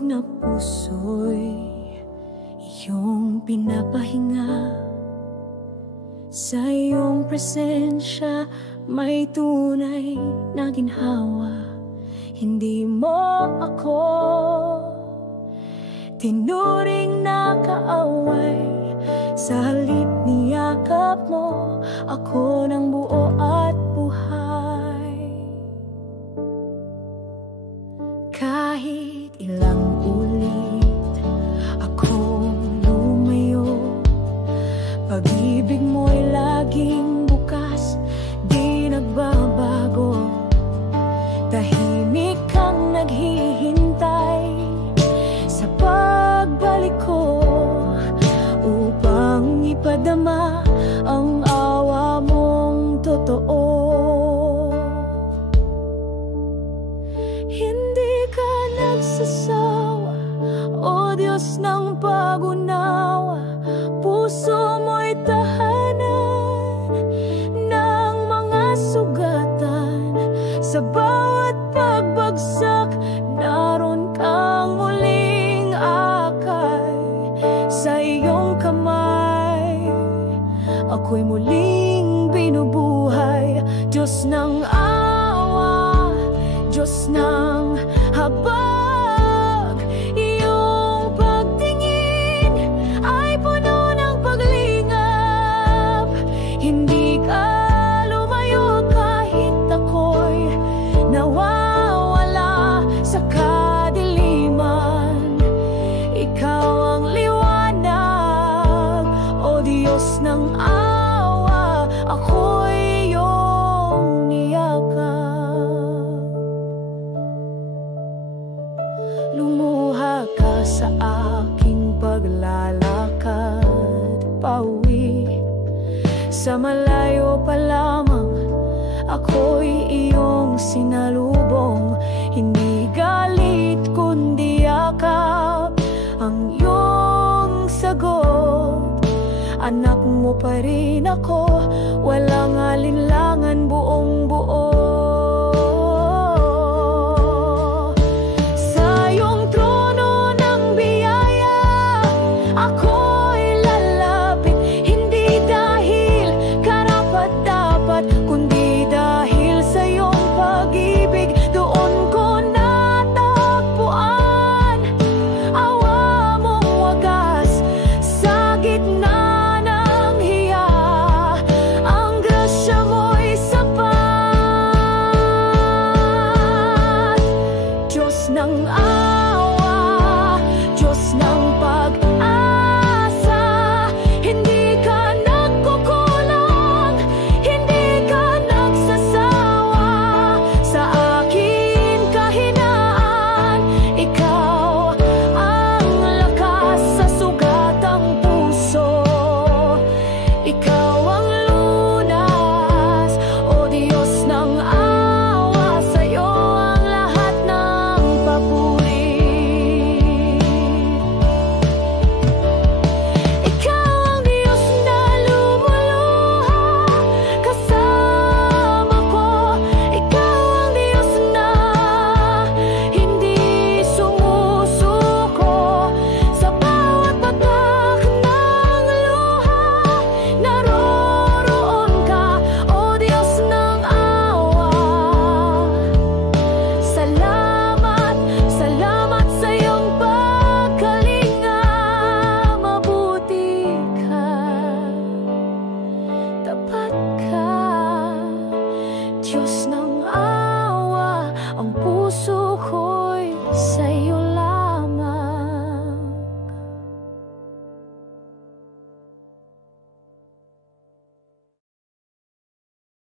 pagod na puso'y iyong pinapahinga. Sa iyong presensya may tunay na ginhawa. Hindi mo ako tinuring na kaaway. Sa halip niyakap mo ako ng buo at buhay. Kahit ilang ulit akong lumayo, pag-ibig mo'y laging bukas, di nagbabago. Tahimik kang naghihintay sa pagbalik ko, upang ipadama ang awa mong totoo. Hindi ka nagsasawa, o Diyos ng pag-unawa. Puso mo'y tahanan ng mga sugatan. Sa bawat pagbagsak, naroon kang muling akay. Sa iyong kamay, ako'y muling binubuhay. Diyos ng awa, Diyos ng habag, iyong pagtingin ay puno ng paglingap. Hindi ka lumayo kahit ako'y nawawala sa kadiliman. Ikaw ang liwanag, o Diyos ng awa, ako'y iyong niyakap. Lumuha ka sa aking paglalakad pauwi. Sa malayo pa lamang ako'y iyong sinalubong. Hindi galit kundi yakap ang iyong sagot. Anak mo pa rin ako, walang alinlangan, buong buo